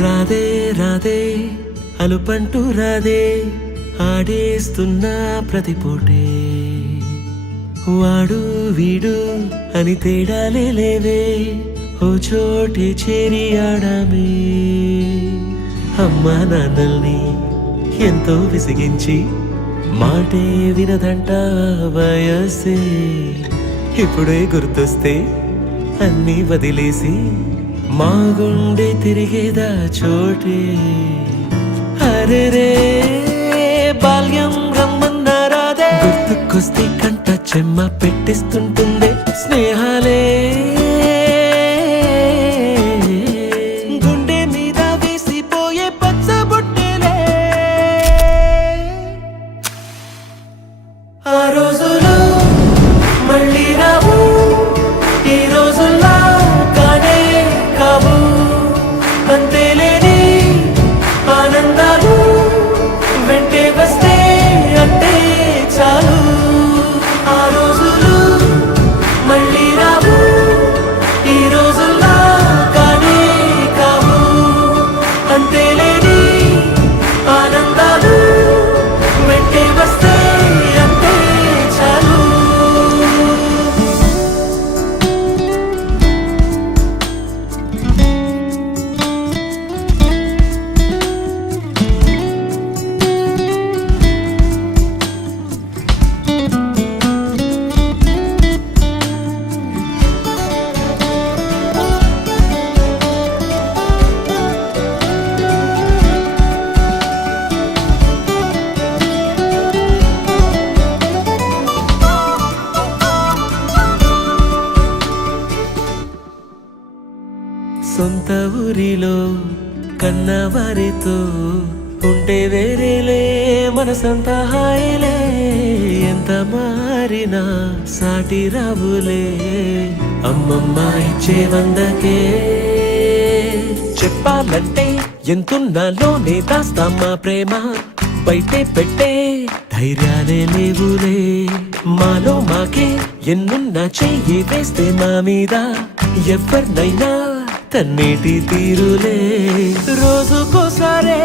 రాధే రాధే అలుపంటూ రాధే ఆడేస్తున్నా ప్రతి పూటే వాడు వీడు అని తేడాలే లేవే ఓ చోటే చేరి ఆడామే అమ్మా నాన్నల్ని ఎంతో విసిగించి మాటే వినదంట వయసే ఇప్పుడే గుర్తొస్తే అన్నీ వదిలేసి మా గుండె తిరిగేదా చోటే అరే రే బాల్యం రమ్మన్నారాదే గుర్తుకొస్తే కంట చెమ్మ పెట్టిస్తుంటుందే స్నేహాలే గుండె మీద వేసిపోయే పచ్చబొట్టెలే ఆ రోజులు మళ్ళీ రావు ఈ రోజుల్లా కానే కావు అంతేలేని ఆనందాలు వెంటే వస్తే అంటే చాలు ఆ రోజులు మళ్ళీ రావు ఈ రోజుల్లా కానే కావు అంతేలేని ఆనందాలు వెంటే వస్తే అంటే చాలు సొంత ఊరిలో కన్నవారితో ఉంటే వేరేలే మనసంత హాయిలే ఎంత మారినా సాటి రావులే అమ్మమ్మ ఇచ్చే వందకే చెప్పాలంటే ఎంతున్నాలోనే దాస్తామా ప్రేమ బయటే పెట్టే ధైర్యాలే లేవులే మాలో మాకే ఎన్నున్నా చెయ్యి వేస్తే మా మీద ఎవరినైనా తన్నేటి తీరులే రోజుకోసారే